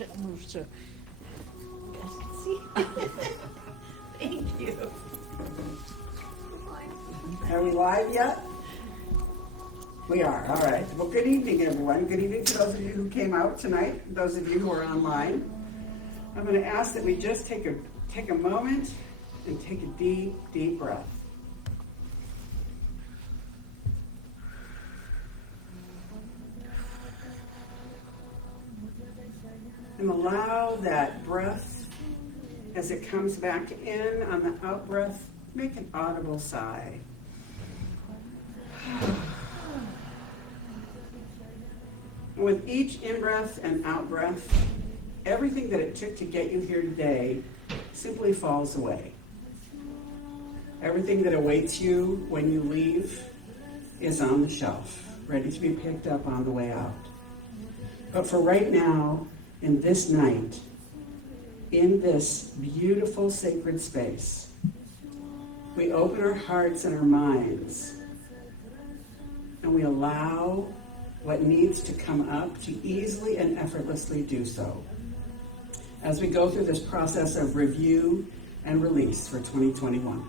to move, so. See? Thank you. Are we live yet? We are, all right. Well, good evening, everyone. Good evening to those of you who came out tonight, those of you who are online. I'm going to ask that we just take a moment and take a deep, deep breath. And allow that breath, as it comes back in on the out breath, make an audible sigh. And with each in-breath and out-breath, everything that it took to get you here today simply falls away. Everything that awaits you when you leave is on the shelf, ready to be picked up on the way out. But for right now, in this night, in this beautiful sacred space, we open our hearts and our minds, and we allow what needs to come up to easily and effortlessly do so as we go through this process of review and release for 2021.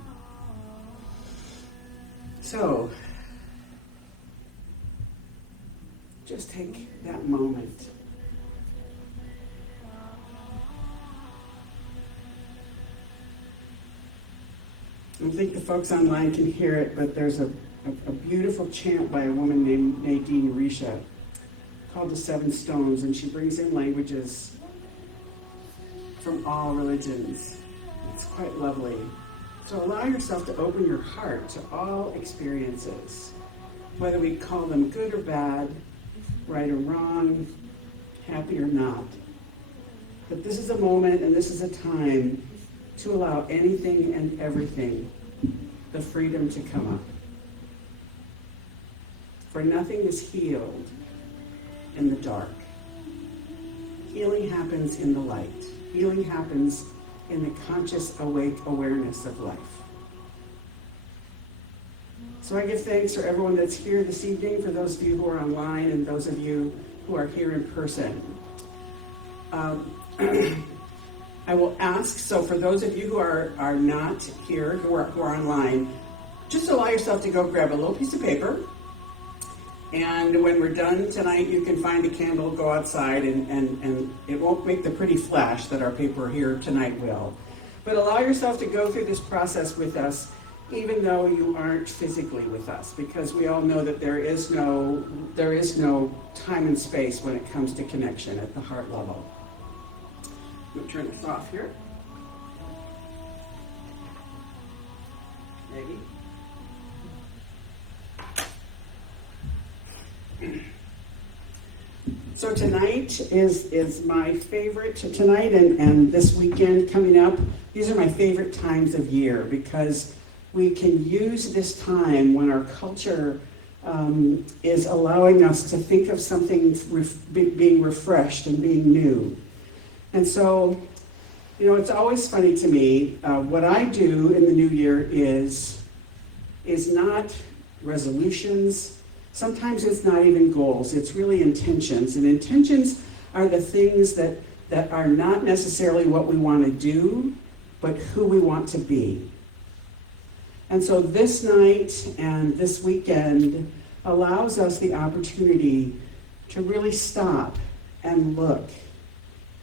So, just take that moment. I don't think the folks online can hear it, but there's a beautiful chant by a woman named Nadine Risha called The Seven Stones, and she brings in languages from all religions. It's quite lovely. So allow yourself to open your heart to all experiences, whether we call them good or bad, right or wrong, happy or not. But this is a moment and this is a time to allow anything and everything the freedom to come up. For nothing is healed in the dark. Healing happens in the light. Healing happens in the conscious, awake awareness of life. So I give thanks for everyone that's here this evening, for those of you who are online and those of you who are here in person. I will ask, so for those of you who are not here, who are online, just allow yourself to go grab a little piece of paper. And when we're done tonight, you can find a candle, go outside, and it won't make the pretty flash that our paper here tonight will. But allow yourself to go through this process with us, even though you aren't physically with us, because we all know that there is no time and space when it comes to connection at the heart level. I'm going to turn this off here. Maybe. So tonight is my favorite, tonight and this weekend coming up, these are my favorite times of year because we can use this time when our culture is allowing us to think of something being refreshed and being new. And so, it's always funny to me, what I do in the new year is not resolutions. Sometimes it's not even goals, it's really intentions. And intentions are the things that are not necessarily what we want to do, but who we want to be. And so this night and this weekend allows us the opportunity to really stop and look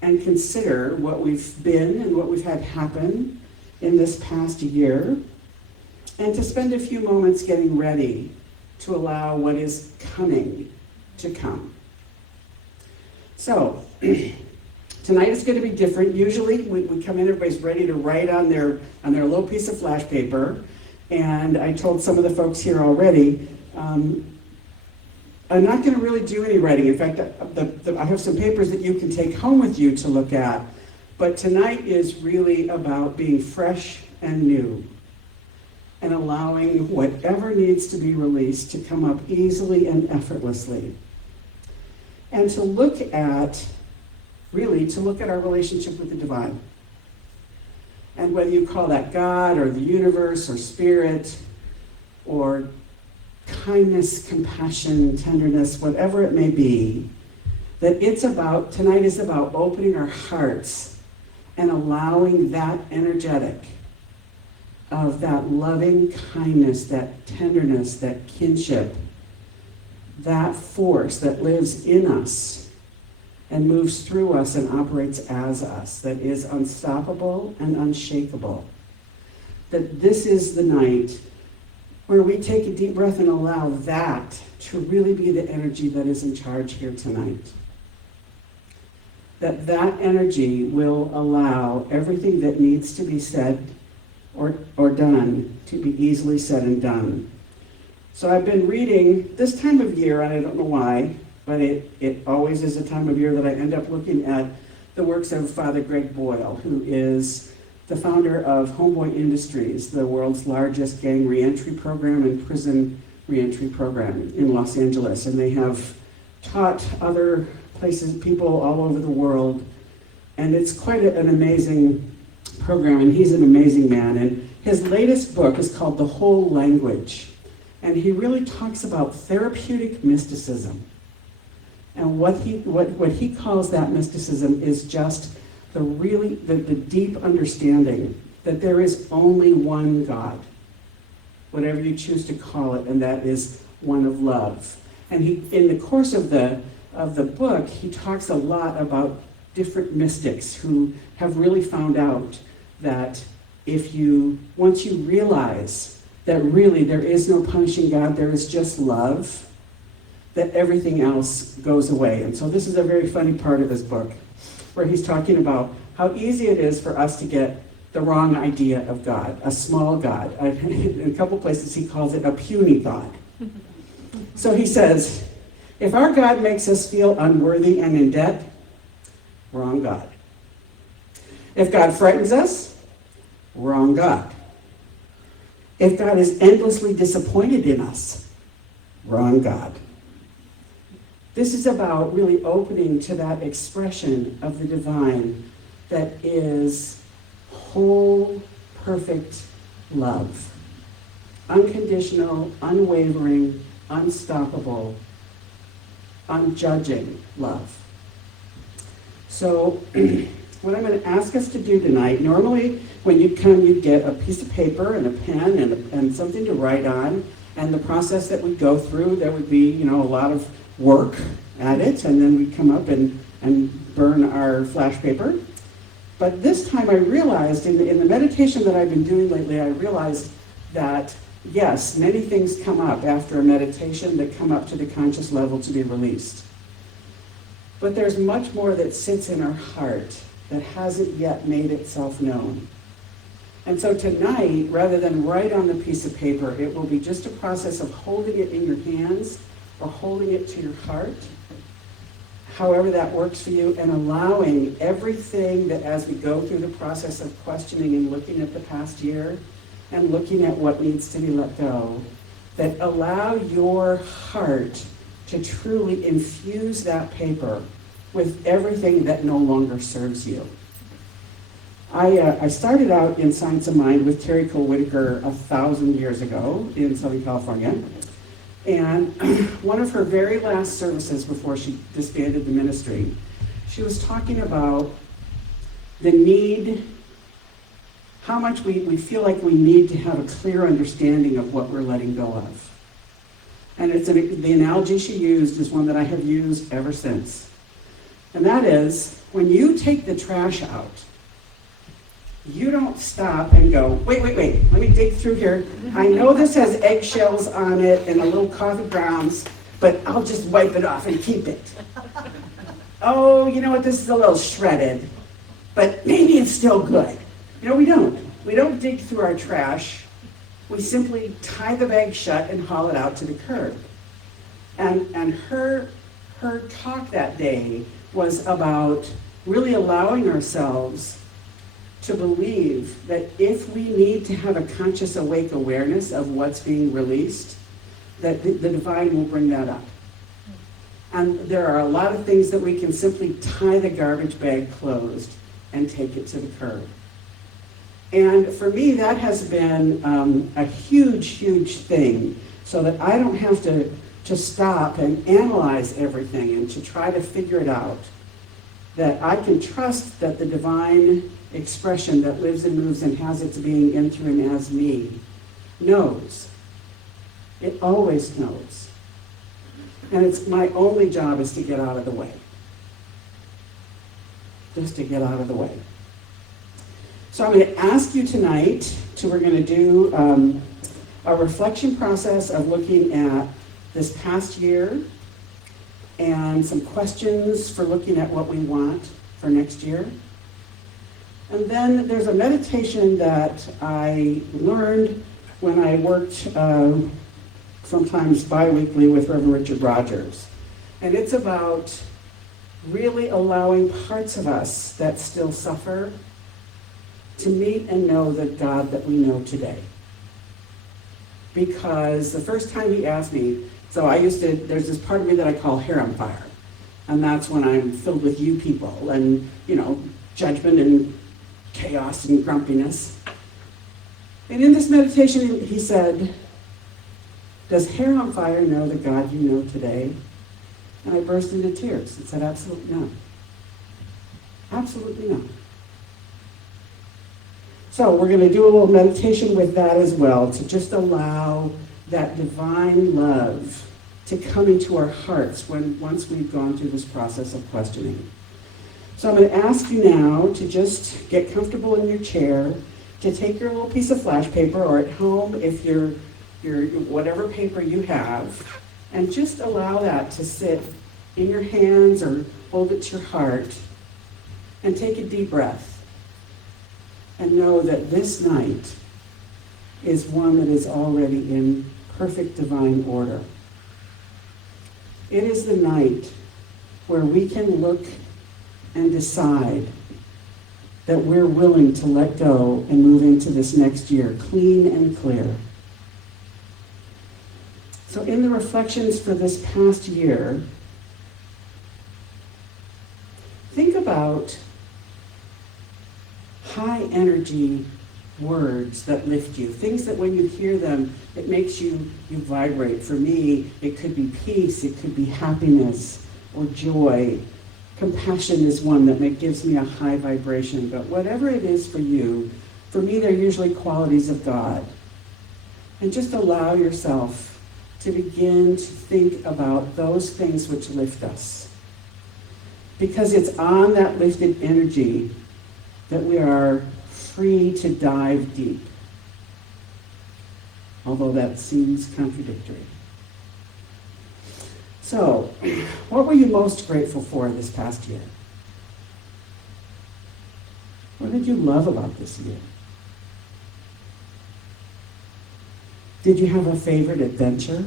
and consider what we've been and what we've had happen in this past year, and to spend a few moments getting ready to allow what is coming to come. So, tonight is going to be different. Usually we come in, everybody's ready to write on their little piece of flash paper, and I told some of the folks here already, I'm not going to really do any writing. In fact, I have some papers that you can take home with you to look at, but tonight is really about being fresh and new, and allowing whatever needs to be released to come up easily and effortlessly. And to look at our relationship with the divine. And whether you call that God or the universe or spirit or kindness, compassion, tenderness, whatever it may be, that tonight is about opening our hearts and allowing that energetic of that loving kindness, that tenderness, that kinship, that force that lives in us and moves through us and operates as us, that is unstoppable and unshakable. That this is the night where we take a deep breath and allow that to really be the energy that is in charge here tonight. That energy will allow everything that needs to be said or done to be easily said and done. So I've been reading this time of year, and I don't know why, but it always is a time of year that I end up looking at the works of Father Greg Boyle, who is the founder of Homeboy Industries, the world's largest gang reentry program and prison reentry program in Los Angeles. And they have taught other places, people all over the world. And it's quite an amazing program, and he's an amazing man. And his latest book is called The Whole Language. And he really talks about therapeutic mysticism. And what he calls that mysticism is just the deep understanding that there is only one God, whatever you choose to call it, and that is one of love. And he, in the course of the book, he talks a lot about different mystics who have really found out that once you realize that really there is no punishing God, there is just love, that everything else goes away. And so this is a very funny part of this book, where he's talking about how easy it is for us to get the wrong idea of God, a small God. In a couple places he calls it a puny God. So he says, if our God makes us feel unworthy and in debt, wrong God. If God frightens us, wrong God. If God is endlessly disappointed in us, wrong God. This is about really opening to that expression of the divine that is whole, perfect love. Unconditional, unwavering, unstoppable, unjudging love. So what I'm going to ask us to do tonight, normally when you come, you'd get a piece of paper and a pen and something to write on, and the process that we go through, there would be, a lot of work at it, and then we'd come up and burn our flash paper. But this time I realized, in the meditation that I've been doing lately, I realized that, yes, many things come up after a meditation that come up to the conscious level to be released. But there's much more that sits in our heart that hasn't yet made itself known. And so tonight, rather than write on the piece of paper, it will be just a process of holding it in your hands or holding it to your heart, however that works for you, and allowing everything that, as we go through the process of questioning and looking at the past year and looking at what needs to be let go, that allow your heart to truly infuse that paper with everything that no longer serves you. I started out in Science of Mind with Terry Cole Whitaker 1,000 years ago in Southern California. And one of her very last services before she disbanded the ministry, she was talking about the need, how much we feel like we need to have a clear understanding of what we're letting go of. And the analogy she used is one that I have used ever since. And that is, when you take the trash out, you don't stop and go, wait, let me dig through here. I know this has eggshells on it and a little coffee grounds, but I'll just wipe it off and keep it. Oh, you know what, this is a little shredded, but maybe it's still good. We don't. We don't dig through our trash. We simply tie the bag shut and haul it out to the curb. And her talk that day was about really allowing ourselves to believe that if we need to have a conscious, awake awareness of what's being released, that the divine will bring that up. And there are a lot of things that we can simply tie the garbage bag closed and take it to the curb. And for me, that has been a huge, huge thing, so that I don't have to to stop and analyze everything and to try to figure it out, that I can trust that the divine expression that lives and moves and has its being in, through, and as me knows. It always knows. And it's my only job is to get out of the way. Just to get out of the way. So I'm going to ask you tonight, we're going to do a reflection process of looking at this past year and some questions for looking at what we want for next year. And then there's a meditation that I learned when I worked sometimes bi-weekly with Reverend Richard Rogers. And it's about really allowing parts of us that still suffer to meet and know the God that we know today. Because the first time he asked me, there's this part of me that I call hair on fire. And that's when I'm filled with you people and, judgment and chaos and grumpiness. And in this meditation, he said, does hair on fire know the God you know today? And I burst into tears and said, absolutely not. Absolutely not. So we're going to do a little meditation with that as well, to just allow that divine love to come into our hearts once we've gone through this process of questioning. So I'm going to ask you now to just get comfortable in your chair, to take your little piece of flash paper, or at home if you're whatever paper you have, and just allow that to sit in your hands or hold it to your heart, and take a deep breath and know that this night is one that is already in perfect divine order. It is the night where we can look and decide that we're willing to let go and move into this next year clean and clear. So in the reflections for this past year, think about high energy words that lift you, things that when you hear them, it makes you vibrate. For me, it could be peace, it could be happiness or joy. Compassion is one that gives me a high vibration, but whatever it is for you, for me, they're usually qualities of God. And just allow yourself to begin to think about those things which lift us. Because it's on that lifted energy that we are free to dive deep. Although that seems contradictory. So, what were you most grateful for this past year? What did you love about this year? Did you have a favorite adventure?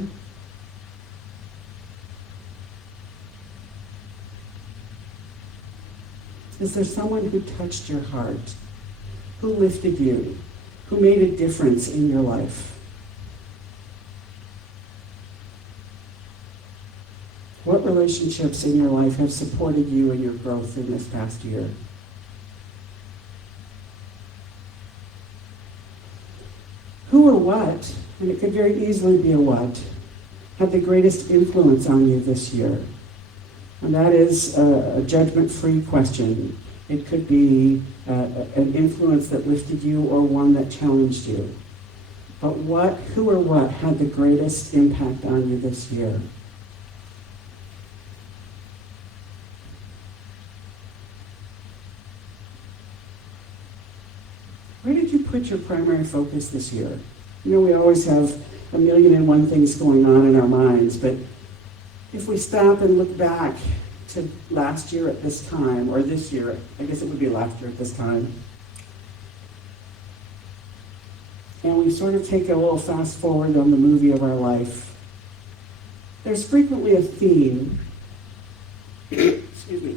Is there someone who touched your heart, who lifted you, who made a difference in your life? What relationships in your life have supported you in your growth in this past year? Who or what, and it could very easily be a what, had the greatest influence on you this year? And that is a judgment-free question. It could be an influence that lifted you or one that challenged you. But who or what had the greatest impact on you this year? Where did you put your primary focus this year? We always have a million and one things going on in our minds, but if we stop and look back to last year at this time, or this year, I guess it would be last year at this time, and we sort of take a little fast forward on the movie of our life, there's frequently a theme, excuse me,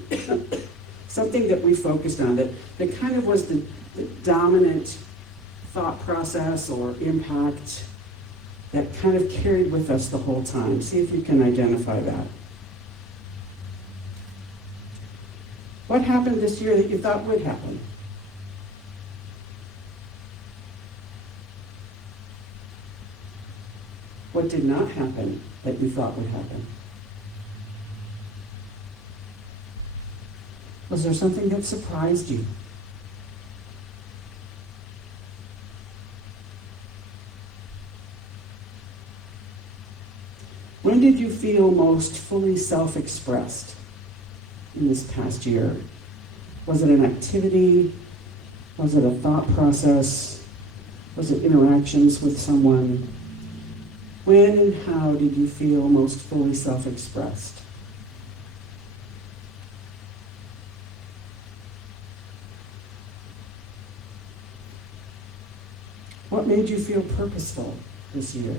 something that we focused on that kind of was the dominant thought process or impact that kind of carried with us the whole time. See if you can identify that. What happened this year that you thought would happen? What did not happen that you thought would happen? Was there something that surprised you? When did you feel most fully self-expressed in this past year? Was it an activity? Was it a thought process? Was it interactions with someone? When and how did you feel most fully self-expressed? What made you feel purposeful this year?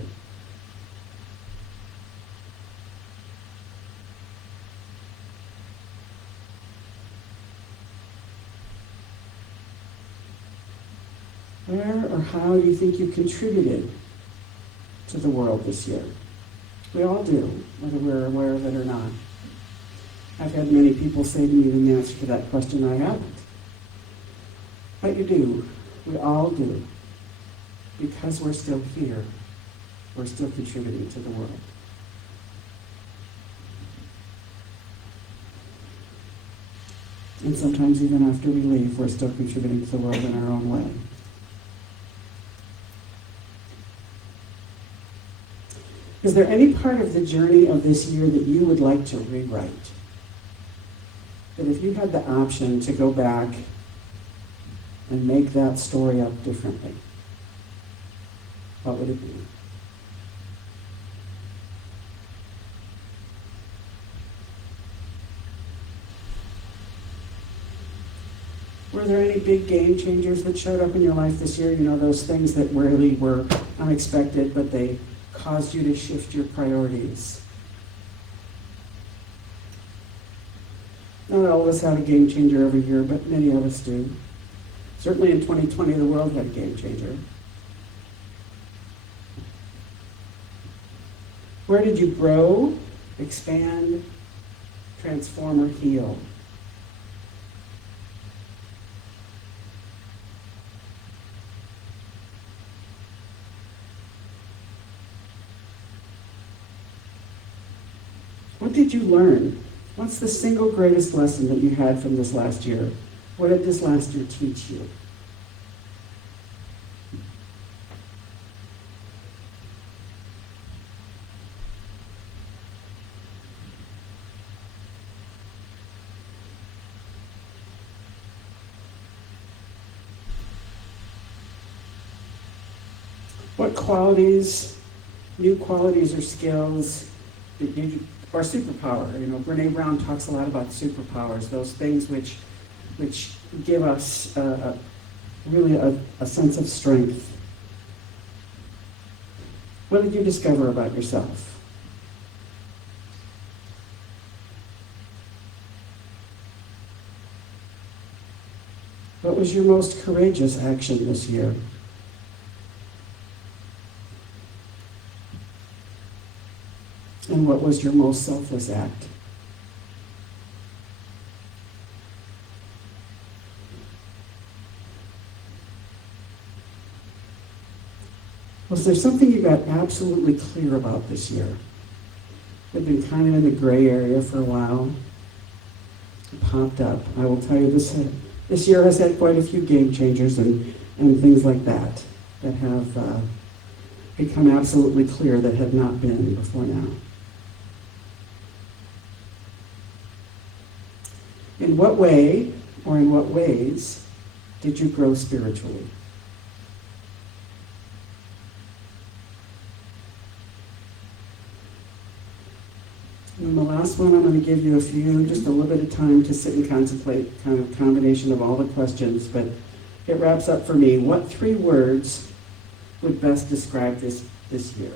Where or how do you think you contributed to the world this year? We all do, whether we're aware of it or not. I've had many people say to me the answer to that question, I haven't. But you do. We all do. Because we're still here, we're still contributing to the world. And sometimes even after we leave, we're still contributing to the world in our own way. Is there any part of the journey of this year that you would like to rewrite? That if you had the option to go back and make that story up differently, what would it be? Were there any big game changers that showed up in your life this year? You know, those things that really were unexpected, but they caused you to shift your priorities. Not all of us have a game changer every year, but many of us do. Certainly in 2020, the world had a game changer. Where did you grow, expand, transform, or heal? What did you learn? What's the single greatest lesson that you had from this last year? What did this last year teach you? What qualities, new qualities or skills, or superpower? You know, Brene Brown talks a lot about superpowers, those things which give us really a sense of strength. What did you discover about yourself? What was your most courageous action this year? And what was your most selfless act? Was there something you got absolutely clear about this year? Had been kind of in the gray area for a while. It popped up. I will tell you, this year has had quite a few game changers and things like that have become absolutely clear that had not been before now. In what way, or in what ways, did you grow spiritually? And the last one, I'm going to give you just a little bit of time to sit and contemplate kind of a combination of all the questions, but it wraps up for me. What 3 words would best describe this year?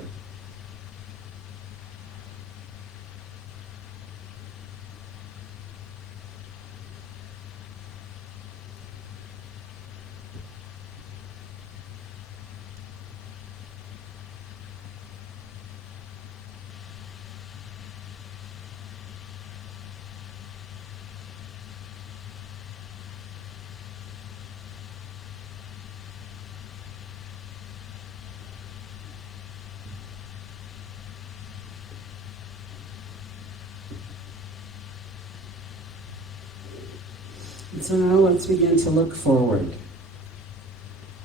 So now let's begin to look forward.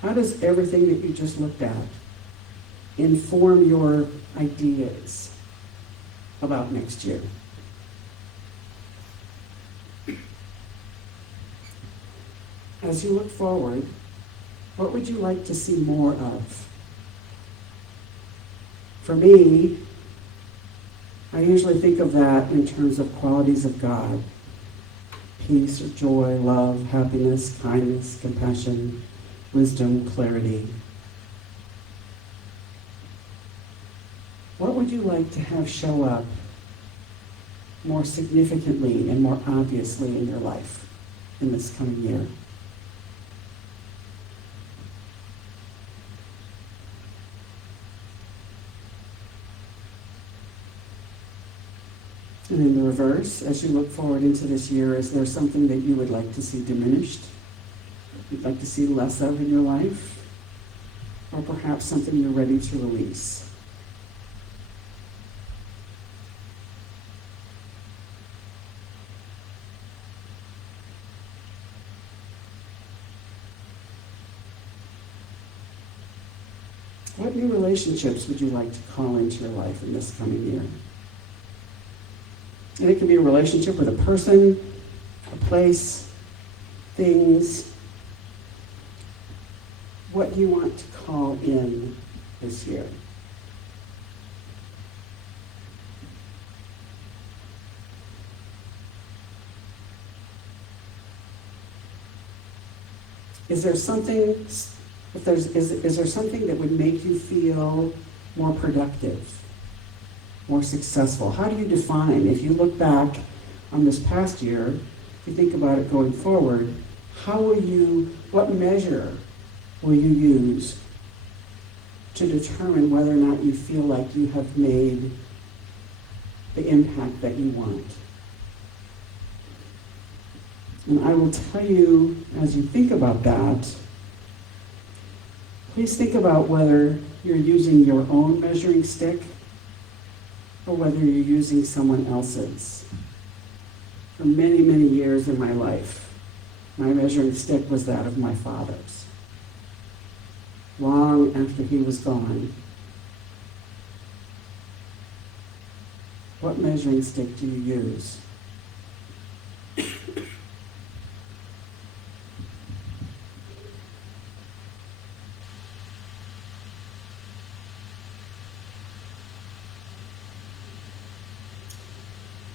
How does everything that you just looked at inform your ideas about next year? As you look forward, what would you like to see more of? For me, I usually think of that in terms of qualities of God. Peace, joy, love, happiness, kindness, compassion, wisdom, clarity. What would you like to have show up more significantly and more obviously in your life in this coming year? And in the reverse, as you look forward into this year, is there something that you would like to see diminished? You'd like to see less of in your life? Or perhaps something you're ready to release? What new relationships would you like to call into your life in this coming year? And it can be a relationship with a person, a place, things. What do you want to call in this year? Is there something, is there something that would make you feel more productive, more successful? How do you define, if you look back on this past year, if you think about it going forward, what measure will you use to determine whether or not you feel like you have made the impact that you want? And I will tell you, as you think about that, please think about whether you're using your own measuring stick or whether you're using someone else's. For many, many years in my life, my measuring stick was that of my father's. Long after he was gone, what measuring stick do you use?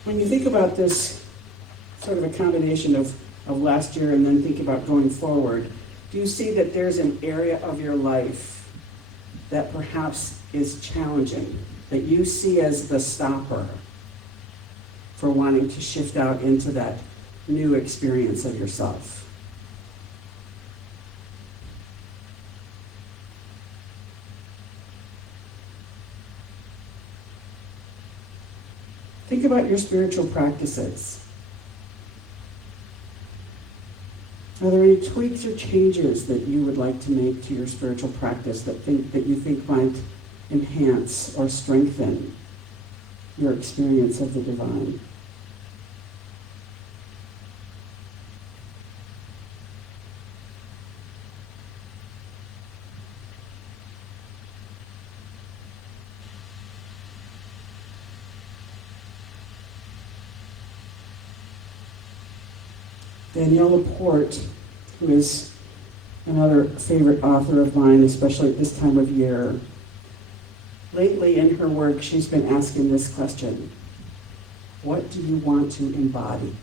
When you think about this sort of a combination of last year and then think about going forward, do you see that there's an area of your life that perhaps is challenging, that you see as the stopper for wanting to shift out into that new experience of yourself? Think about your spiritual practices. Are there any tweaks or changes that you would like to make to your spiritual practice that you think might enhance or strengthen your experience of the divine? Danielle Laporte, who is another favorite author of mine, especially at this time of year, lately in her work, she's been asking this question: what do you want to embody?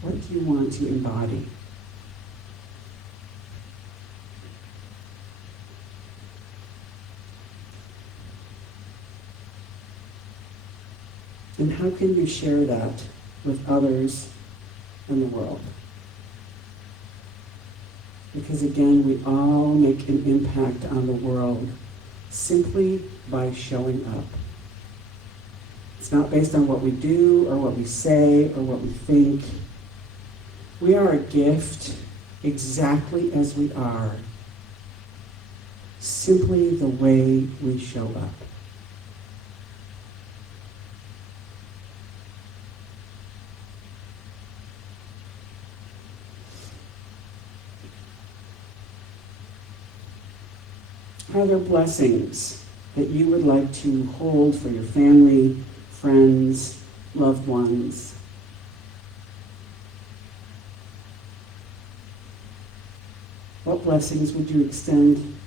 What do you want to embody? And how can you share that with others in the world? Because again, we all make an impact on the world simply by showing up. It's not based on what we do or what we say or what we think. We are a gift exactly as we are, simply the way we show up. Are there blessings that you would like to hold for your family, friends, loved ones? What blessings would you extend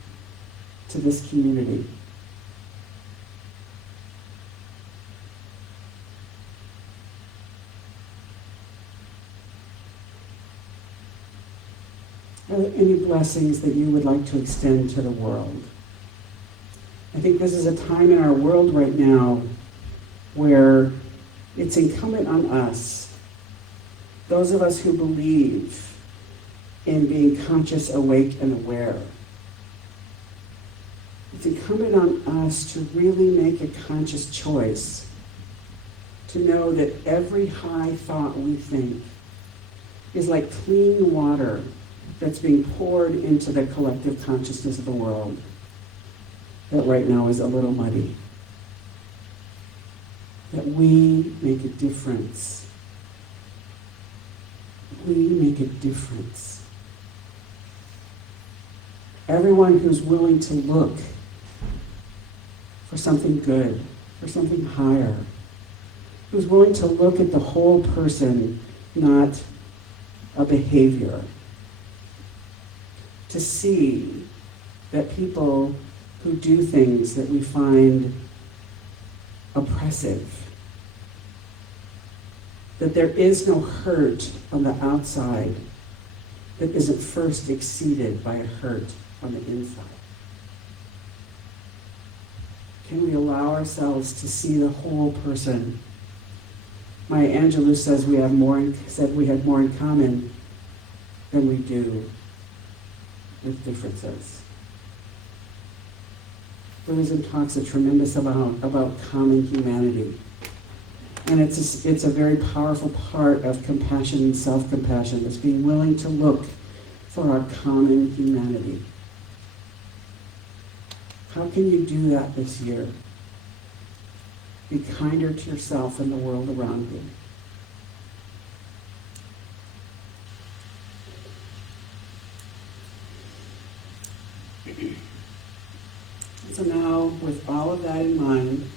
to this community? Are there any blessings that you would like to extend to the world? I think this is a time in our world right now where it's incumbent on us, those of us who believe in being conscious, awake, and aware. It's incumbent on us to really make a conscious choice to know that every high thought we think is like clean water that's being poured into the collective consciousness of the world that right now is a little muddy. That we make a difference. We make a difference. Everyone who's willing to look for something good, for something higher, who's willing to look at the whole person, not a behavior, to see that people who do things that we find oppressive, that there is no hurt on the outside that isn't first exceeded by a hurt on the inside. Can we allow ourselves to see the whole person? Maya Angelou says we have more in common than we do with differences. Buddhism talks a tremendous amount about common humanity. And it's a very powerful part of compassion and self-compassion, is being willing to look for our common humanity. How can you do that this year? Be kinder to yourself and the world around you. So now, with all of that in mind,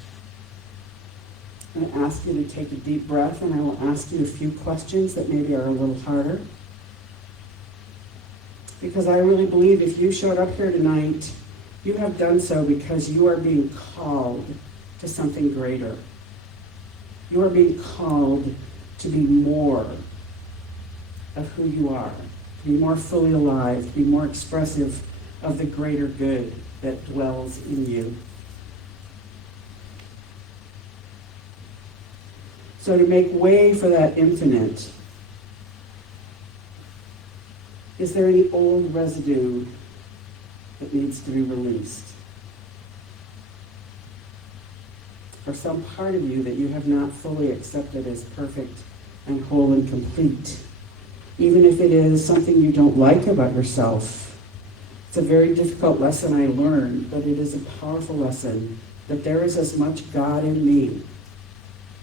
I'm going to ask you to take a deep breath, and I will ask you a few questions that maybe are a little harder. Because I really believe if you showed up here tonight, you have done so because you are being called to something greater. You are being called to be more of who you are, to be more fully alive, to be more expressive of the greater good that dwells in you. So to make way for that infinite, is there any old residue that needs to be released? Or some part of you that you have not fully accepted as perfect and whole and complete? Even if it is something you don't like about yourself. It's a very difficult lesson I learned, but it is a powerful lesson that there is as much God in me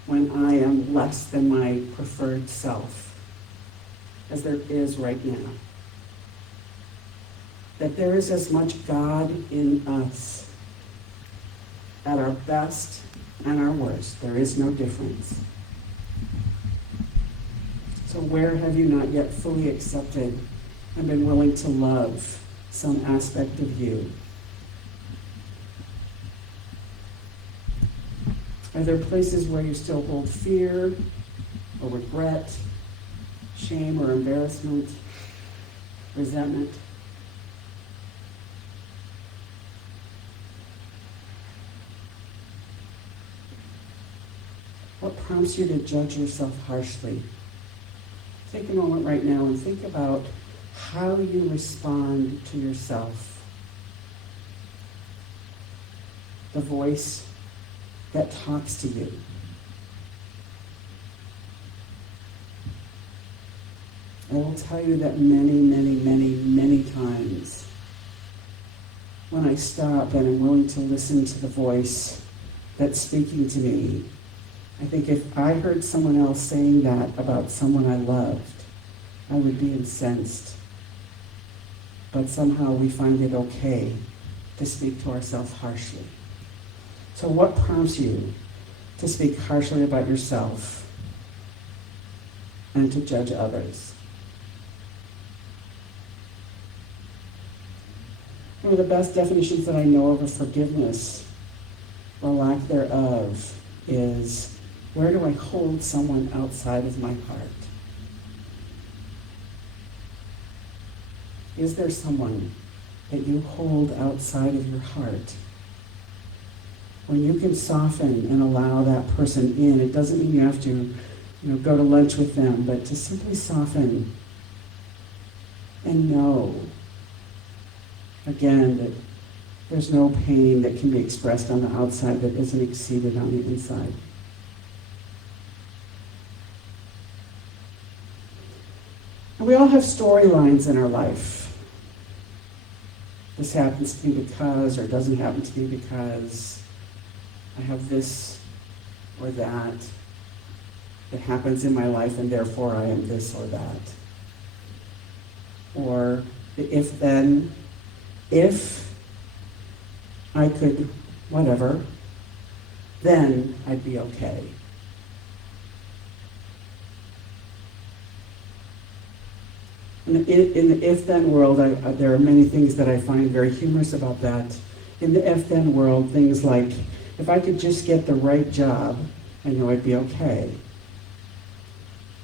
when I am less than my preferred self as there is right now. That there is as much God in us at our best and our worst. There is no difference. So where have you not yet fully accepted and been willing to love some aspect of you? Are there places where you still hold fear or regret, shame or embarrassment, resentment? What prompts you to judge yourself harshly? Take a moment right now and think about how you respond to yourself. The voice that talks to you. I will tell you that many times when I stop and I'm willing to listen to the voice that's speaking to me, I think if I heard someone else saying that about someone I loved, I would be incensed. But somehow we find it okay to speak to ourselves harshly. So what prompts you to speak harshly about yourself and to judge others? One of the best definitions that I know of forgiveness, or lack thereof, is where do I hold someone outside of my heart? Is there someone that you hold outside of your heart? When you can soften and allow that person in, it doesn't mean you have to, go to lunch with them, but to simply soften and know, again, that there's no pain that can be expressed on the outside that isn't exceeded on the inside. And we all have storylines in our life. This happens to me because, or doesn't happen to me because I have this or that happens in my life and therefore I am this or that. Or the if then, if I could whatever, then I'd be okay. In the if-then world, there are many things that I find very humorous about that. In the if-then world, things like, if I could just get the right job, I know I'd be okay.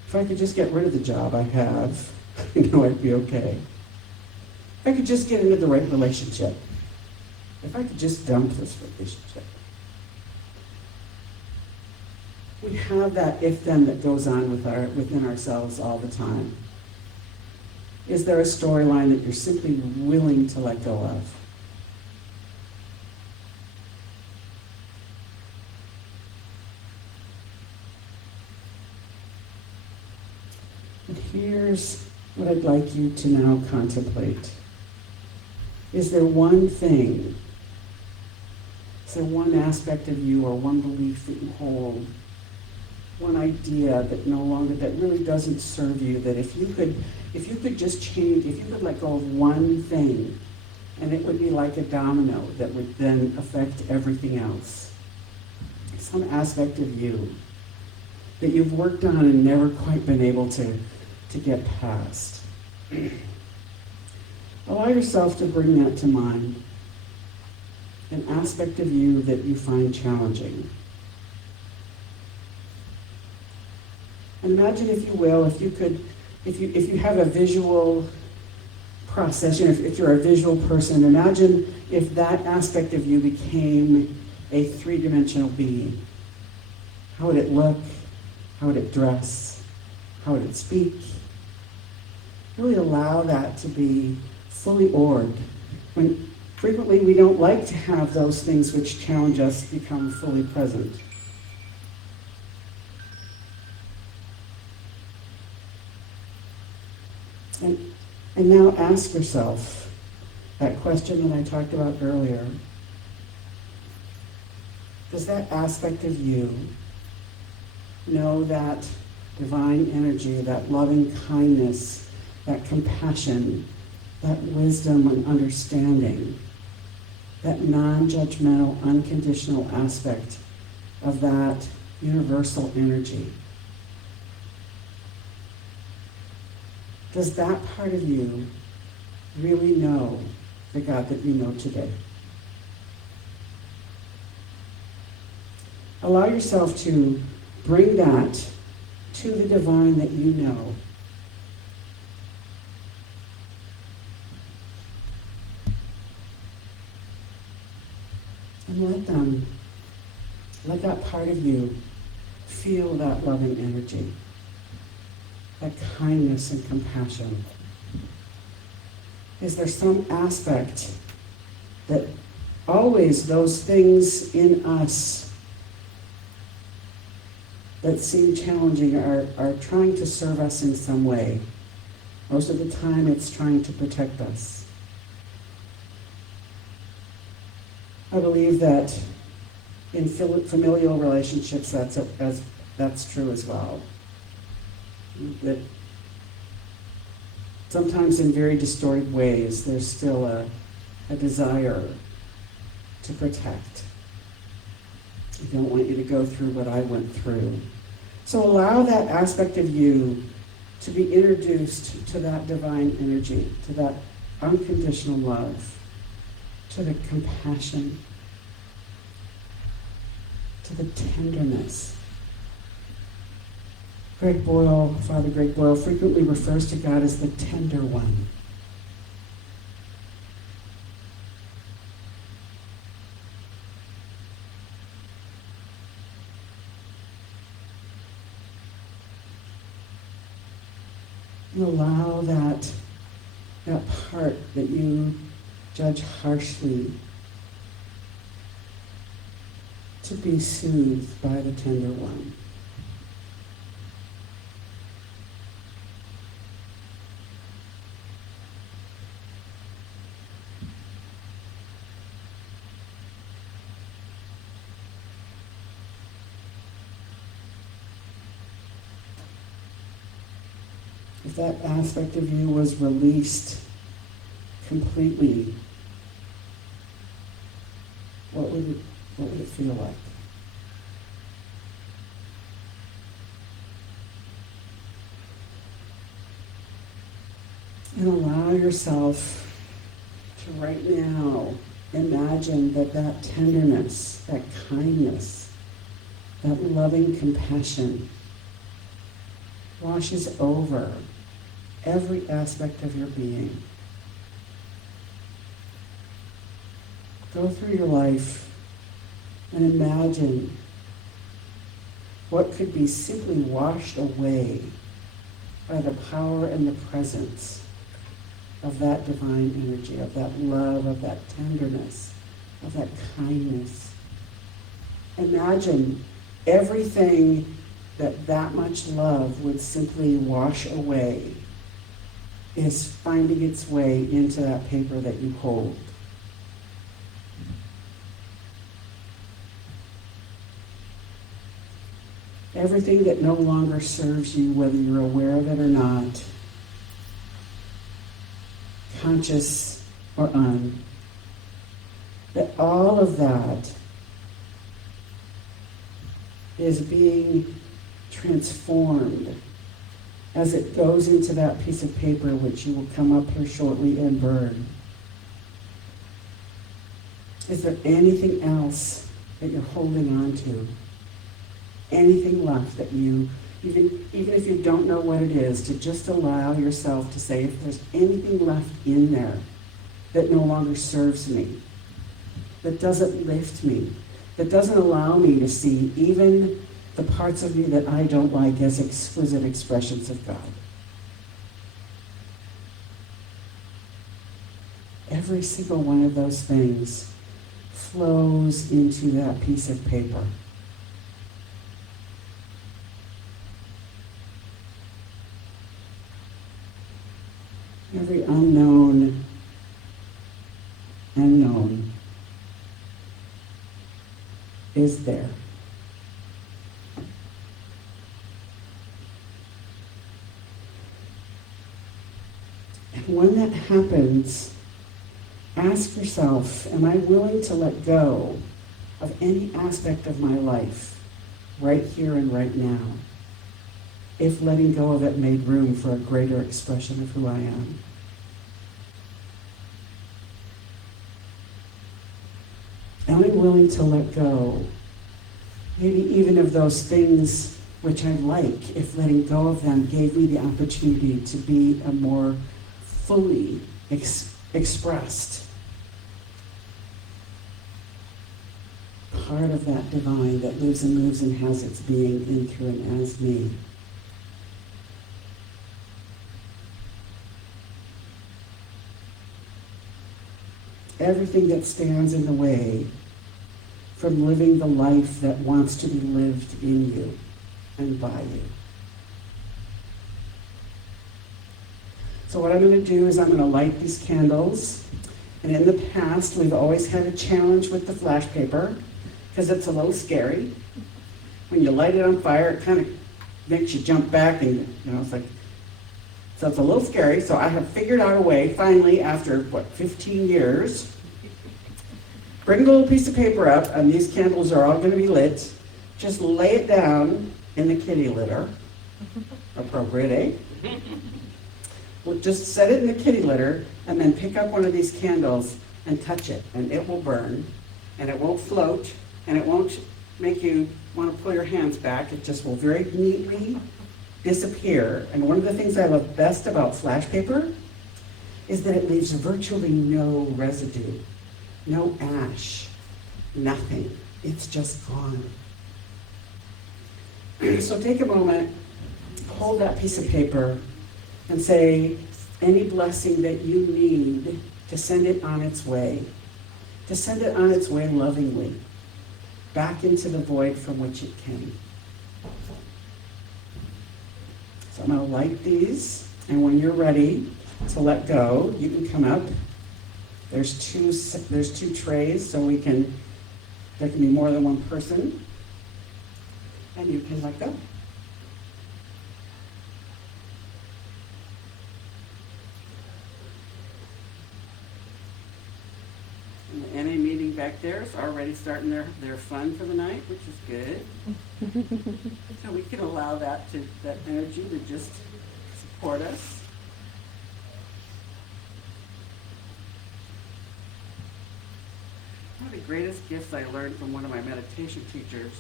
If I could just get rid of the job I have, I know I'd be okay. If I could just get into the right relationship. If I could just dump this relationship. We have that if-then that goes on within ourselves all the time. Is there a storyline that you're simply willing to let go of? And here's what I'd like you to now contemplate. Is there one thing, is there one aspect of you or one belief that you hold, one idea that that really doesn't serve you, that if you could just change, if you could let go of one thing, and it would be like a domino that would then affect everything else. Some aspect of you that you've worked on and never quite been able to get past. Allow yourself to bring that to mind. An aspect of you that you find challenging. And imagine, if you will, if you have a visual process, if you're a visual person, imagine if that aspect of you became a three-dimensional being. How would it look? How would it dress? How would it speak? Really allow that to be fully orbed. When frequently we don't like to have those things which challenge us become fully present. And now ask yourself that question that I talked about earlier. Does that aspect of you know that divine energy, that loving kindness, that compassion, that wisdom and understanding, that non-judgmental, unconditional aspect of that universal energy? Does that part of you really know the God that you know today? Allow yourself to bring that to the divine that you know. And let that part of you feel that loving energy, that kindness and compassion. Is there some aspect that always those things in us that seem challenging are trying to serve us in some way? Most of the time it's trying to protect us. I believe that in familial relationships that's true as well. That sometimes in very distorted ways there's still a desire to protect. I don't want you to go through what I went through. So allow that aspect of you to be introduced to that divine energy, to that unconditional love, to the compassion, to the tenderness. Father Greg Boyle frequently refers to God as the tender one. And allow that part that you judge harshly to be soothed by the tender one. If that aspect of you was released completely, what would it feel like? And allow yourself to right now imagine that tenderness, that kindness, that loving compassion washes over every aspect of your being. Go through your life and imagine what could be simply washed away by the power and the presence of that divine energy, of that love, of that tenderness, of that kindness. Imagine everything that much love would simply wash away is finding its way into that paper that you hold. Everything that no longer serves you, whether you're aware of it or not, conscious or that all of that is being transformed as it goes into that piece of paper which you will come up here shortly and burn. Is there anything else that you're holding on to? Anything left that you, even if you don't know what it is, to just allow yourself to say, if there's anything left in there that no longer serves me, that doesn't lift me, that doesn't allow me to see even the parts of me that I don't like as exquisite expressions of God. Every single one of those things flows into that piece of paper. Every unknown and known is there. And when that happens, ask yourself, am I willing to let go of any aspect of my life right here and right now, if letting go of it made room for a greater expression of who I am? Am I willing to let go, maybe even of those things which I like, if letting go of them gave me the opportunity to be a more fully expressed part of that divine that lives and moves and has its being in, through, and as me? Everything that stands in the way from living the life that wants to be lived in you and by you. So what I'm going to do is I'm going to light these candles. And in the past, we've always had a challenge with the flash paper because it's a little scary. When you light it on fire, it kind of makes you jump back and, it's like, so it's a little scary. So I have figured out a way, finally, after, 15 years, Bring a little piece of paper up, and these candles are all going to be lit. Just lay it down in the kitty litter. Appropriate, eh? Well, just set it in the kitty litter, and then pick up one of these candles and touch it, and it will burn, and it won't float, and it won't make you want to pull your hands back. It just will very neatly disappear. And one of the things I love best about flash paper is that it leaves virtually no residue, no ash, nothing. It's just gone. So take a moment, hold that piece of paper, and say any blessing that you need to send it on its way, to send it on its way lovingly, back into the void from which it came. So I'm going to light these, and when you're ready to let go, you can come up. There's two trays, so there can be more than one person, and you can let go. And the NA meeting back there is already starting their fun for the night, which is good. So we can allow that energy to just support us. One of the greatest gifts I learned from one of my meditation teachers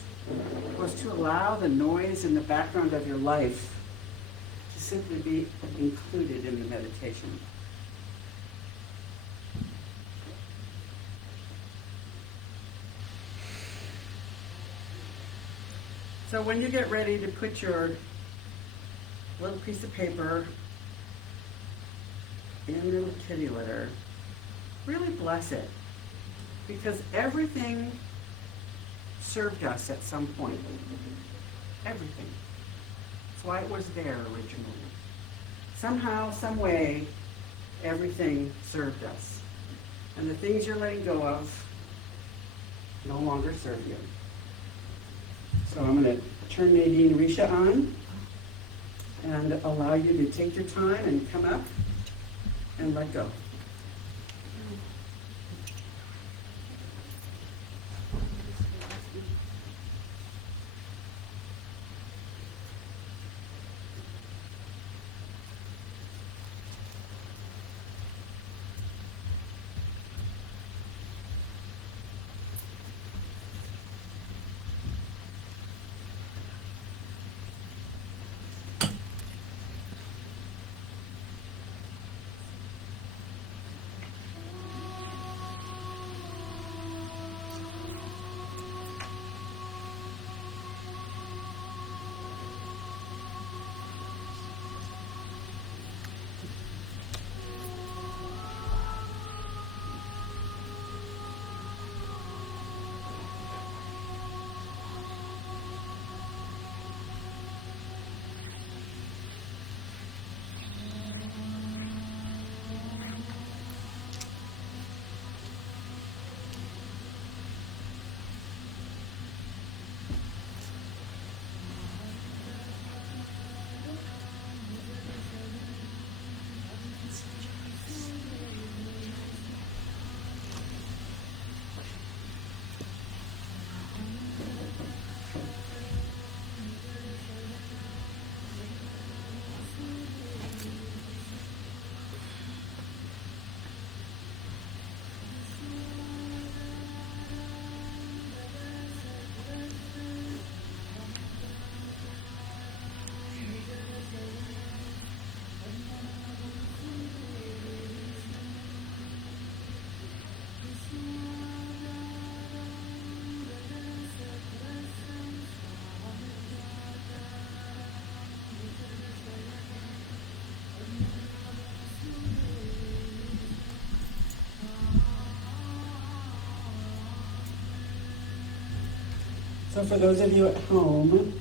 was to allow the noise in the background of your life to simply be included in the meditation. So when you get ready to put your little piece of paper in the kitty litter, really bless it. Because everything served us at some point. Everything. That's why it was there originally. Somehow, some way, everything served us. And the things you're letting go of no longer serve you. So I'm going to turn Nadine Risha on and allow you to take your time and come up and let go. So for those of you at home,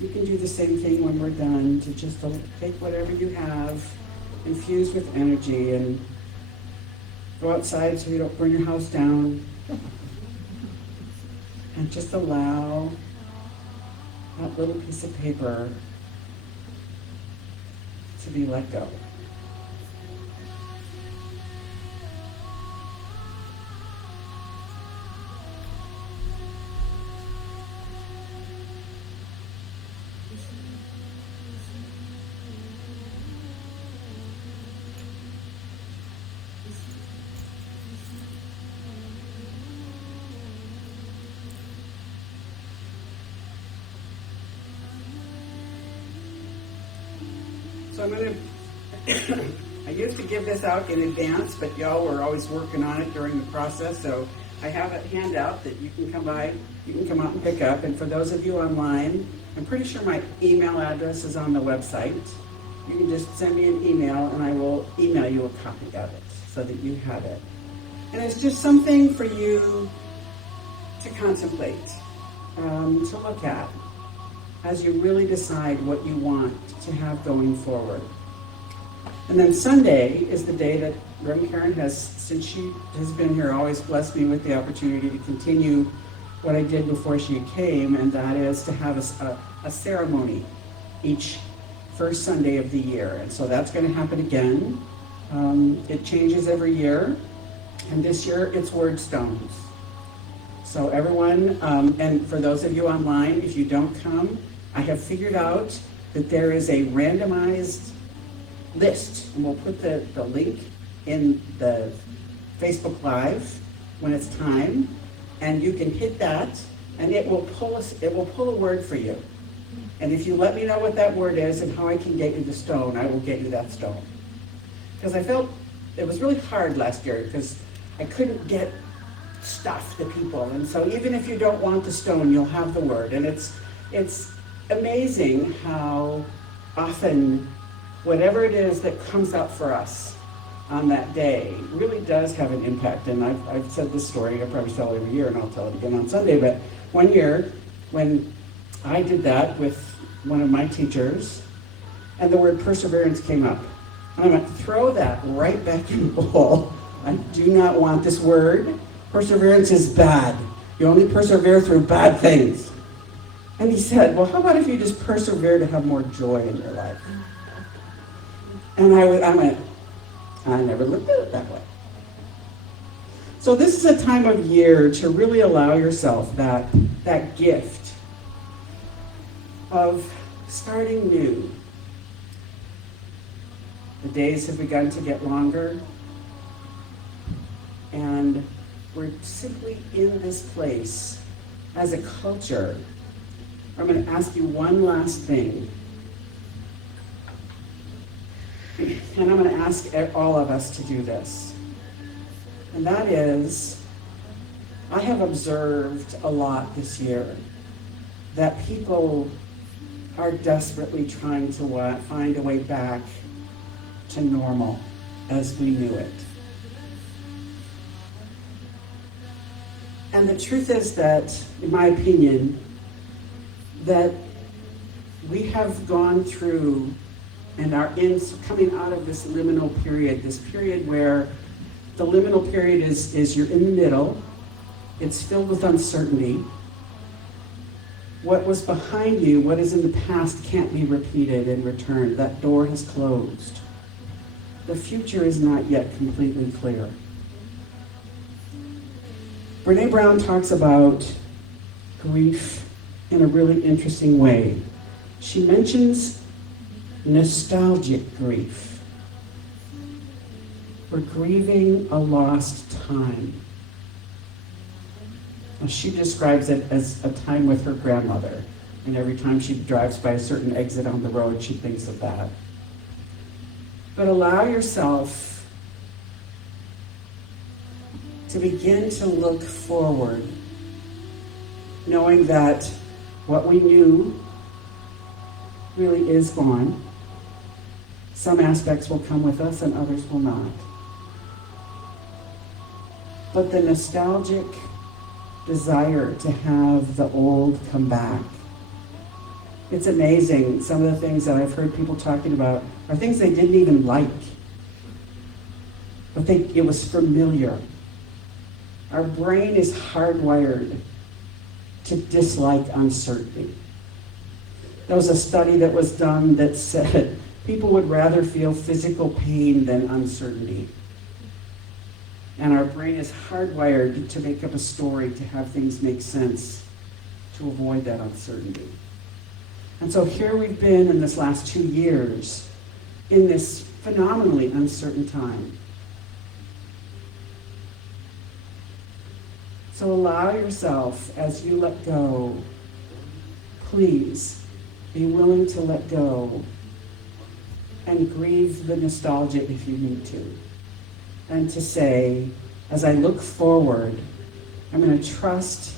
you can do the same thing when we're done, to just take whatever you have, infuse with energy, and go outside so you don't burn your house down. And just allow that little piece of paper to be let go. So I'm going to, I used to give this out in advance, but y'all were always working on it during the process. So I have a handout that you can come by, you can come out and pick up. And for those of you online, I'm pretty sure my email address is on the website. You can just send me an email and I will email you a copy of it so that you have it. And it's just something for you to contemplate, to look at as you really decide what you want to have going forward. And then Sunday is the day that Reverend Karen has, since she has been here, always blessed me with the opportunity to continue what I did before she came, and that is to have a ceremony each first Sunday of the year. And so that's going to happen again. It changes every year, and this year it's word stones. So everyone, and for those of you online, if you don't come, I have figured out that there is a randomized list, and we'll put the link in the Facebook Live when it's time, and you can hit that, and it will pull a word for you. And if you let me know what that word is and how I can get you the stone, I will get you that stone. Because I felt it was really hard last year because I couldn't get stuff to people, and so even if you don't want the stone, you'll have the word. And it's amazing how often whatever it is that comes up for us on that day really does have an impact. And I've said this story, I probably tell it every year, and I'll tell it again on Sunday, but one year when I did that with one of my teachers, and the word perseverance came up, and I went, throw that right back in the bowl. I do not want this word. Perseverance is bad. You only persevere through bad things. And he said, well, how about if you just persevere to have more joy in your life? And I went, I never looked at it that way. So this is a time of year to really allow yourself that gift of starting new. The days have begun to get longer, and we're simply in this place as a culture. I'm going to ask you one last thing. And I'm going to ask all of us to do this. And that is, I have observed a lot this year that people are desperately trying to find a way back to normal as we knew it. And the truth is that, in my opinion, that we have gone through and are coming out of this liminal period, this period where the liminal period is you're in the middle, it's filled with uncertainty. What was behind you, what is in the past, can't be repeated and returned. That door has closed. The future is not yet completely clear. Brené Brown talks about grief in a really interesting way. She mentions nostalgic grief. We're grieving a lost time. Well, she describes it as a time with her grandmother, and every time she drives by a certain exit on the road, she thinks of that. But allow yourself to begin to look forward, knowing that what we knew really is gone. Some aspects will come with us and others will not. But the nostalgic desire to have the old come back. It's amazing. Some of the things that I've heard people talking about are things they didn't even like. But it was familiar. Our brain is hardwired to dislike uncertainty. There was a study that was done that said people would rather feel physical pain than uncertainty. And our brain is hardwired to make up a story, to have things make sense, to avoid that uncertainty. And so here we've been in this last 2 years in this phenomenally uncertain time. So allow yourself, as you let go, please be willing to let go and grieve the nostalgia if you need to. And to say, as I look forward, I'm going to trust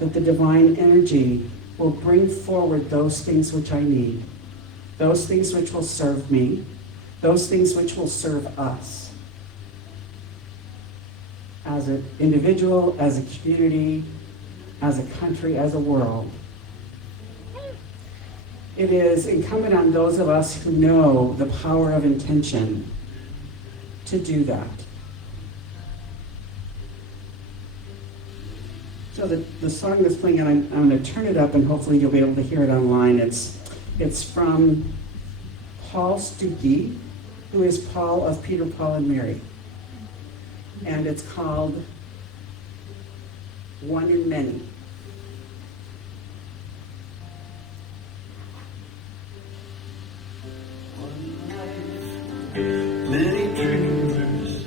that the divine energy will bring forward those things which I need, those things which will serve me, those things which will serve us as an individual, as a community, as a country, as a world. It is incumbent on those of us who know the power of intention to do that. So the song that's playing, and I'm going to turn it up and hopefully you'll be able to hear it online. It's from Paul Stuckey, who is Paul of Peter, Paul, and Mary. And it's called One in Many. Many dreamers,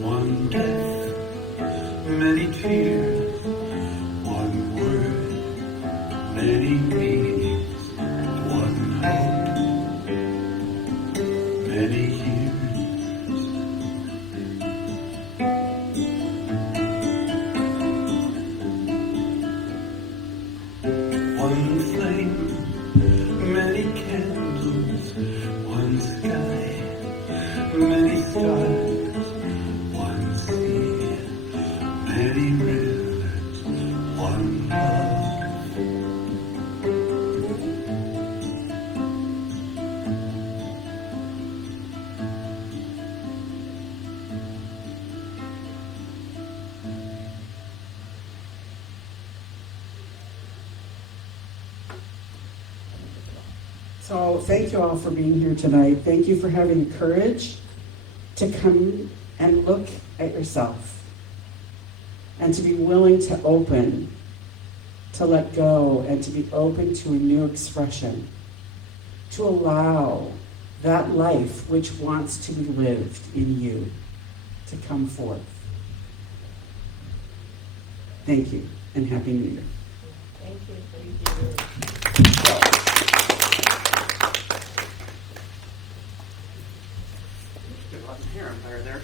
one death, many tears, one word, many meanings, one hope, many years. One flame, many candles, one sky. Many stars, one sea, many rivers, one love. So thank you all for being here tonight. Thank you for having courage to come and look at yourself and to be willing to open, to let go, and to be open to a new expression, to allow that life which wants to be lived in you to come forth. Thank you, and Happy New Year. Thank you. Get a lot of hair on fire there.